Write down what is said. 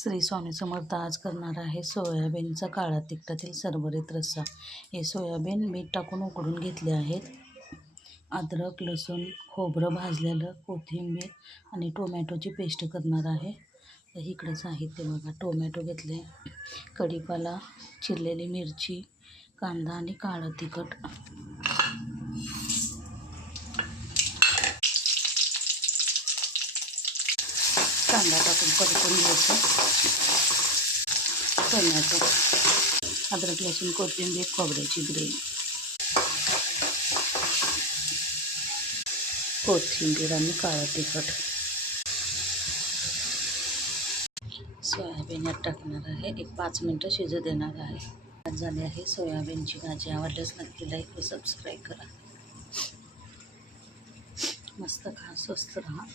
श्री स्वामी समर्थ आज करणार आहे सोयाबीनचा काळा तिखटातील सरबरीत रस्सा। हे सोयाबीन मीठ टाकून उकडून घेतले आहेत। अद्रक, लसूण, खोबरं भाजलेलं, कोथिंबीर आणि टोमॅटोची पेस्ट करणार आहे। तर इकडं साहित्य बघा, टोमॅटो घेतले, कढीपाला, चिरलेली मिरची, कांदा आणि काळं तिखट। कांदा टाकून परतून घ्यायचं, टोमॅटो, अद्रक, लसूण, कोथिंबीर, खोबऱ्याची ग्रेव्ही, कोथिंबीर आणि काळं तिखट। सोयाबीन यात टाकणार आहे, एक 5 मिनटं शिजू देणार आहे। आज झाली आहे सोयाबीनची भाजी। आवडल्यास नक्की लाईक व सबस्क्राईब करा। मस्त खा, स्वस्त राहा।